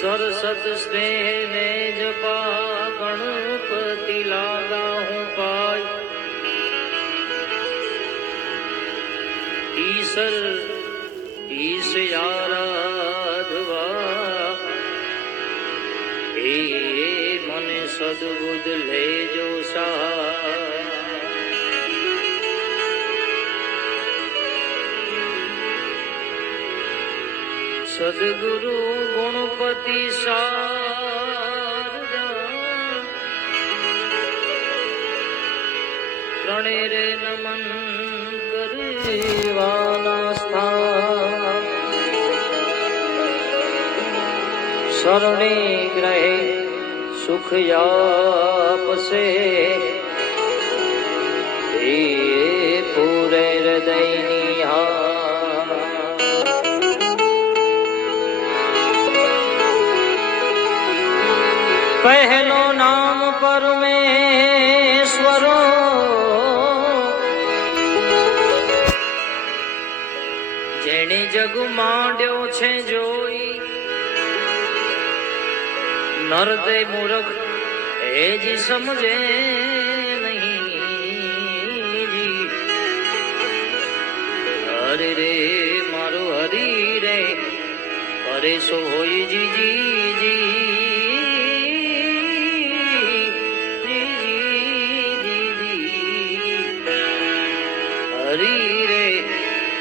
सरसत स्नेह ने जपा गणपति लागा हूँ पाई। ईश्वर ईश आराधवा हे मन सद्बुद ले जो सा। सदगुरु गुणपति शारदा प्रणेरे नमन करवाना स्थान। शरणे ग्रहे सुख आपसे हे पूरे हृदय निहार। पहलो नाम परमेश्वरो जेने जग मांड्यो छे जोई। नरदे मूर्ख ए जी समझे नहीं जी। अरे रे मारो हरी रे अरे सो होई जी जी जी।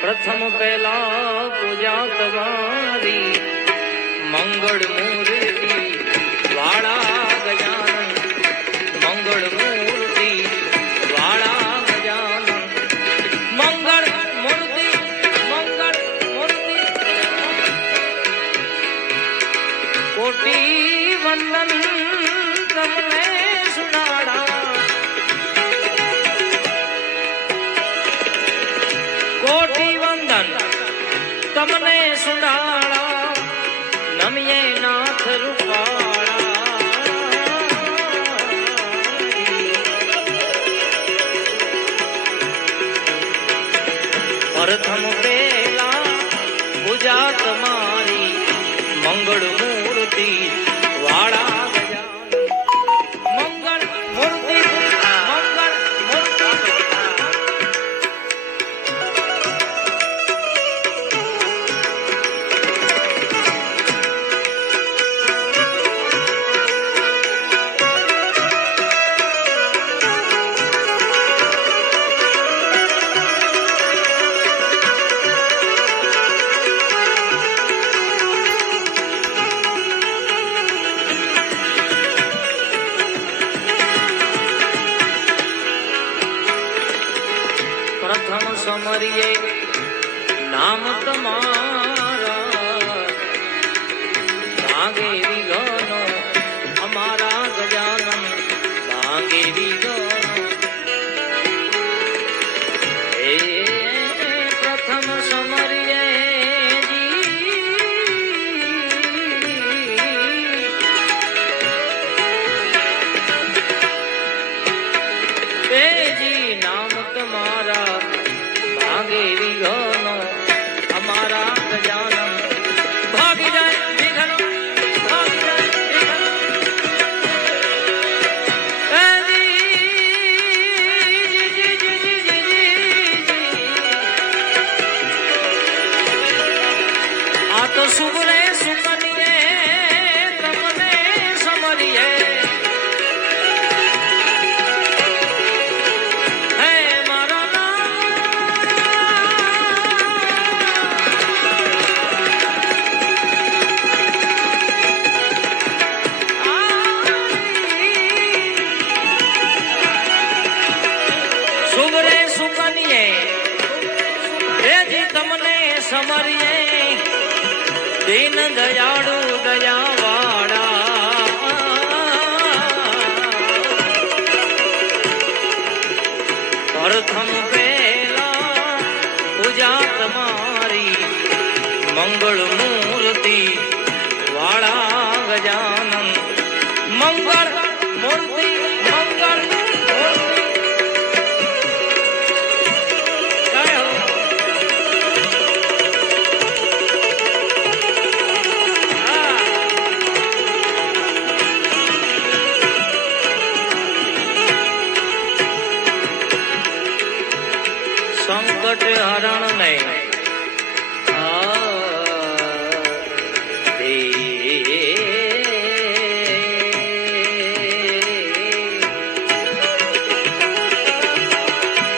प्रथम पहला पूजा तमारी मंगल मूर्ति वाड़ा गजानन। मंगल मूर्ति वाड़ा गजानन। मंगल मूर्ति कोटि वंदन तमने सुनाड़ा। कोटि वंदन तमने सुनाड़ा नमिये नाथ रूपाड़ा। प्रथम पेला पूजा तुम्हारी मंगल मूर्ति वाड़ा गजानन। मंगल मूर्ति प्रथम समरिये नाम तुम्हारा भागे विघ्नो हमारा गजानन। भागे विघ्नो हे प्रथम समरिये जी। हे जी नाम तुम्हारा भागे विघ्नो हमारा गजानन। भाग जाए विघ्नो भाग जाए विघ्नो। जी जी जी जी जी जी। आ तो सुबरे सुकनिए तमने समरिए। सुबरे सुकनिए हे जी तमने समरिए। दीन दयाळु दयावाड़ा प्रथम पेला पूजा तुम्हारी मंगल मूर्ति वाड़ा गजानन। मंगल मूर्ति मंगल मूर्ति સંકટ હરણ ને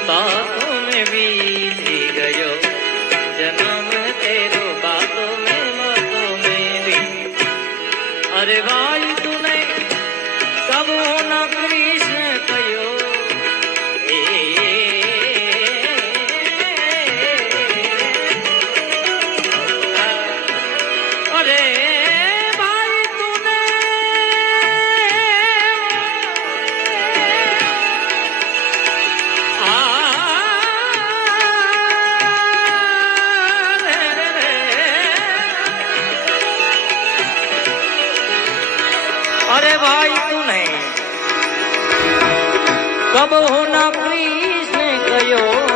बातों में बीती गयो जन्म तेरो बातों में बातों में भी अरे भाई तूने कब होना कृष्ण कयो अरे भाई तूने अरे भाई तूने कब होना कृष्ण कयो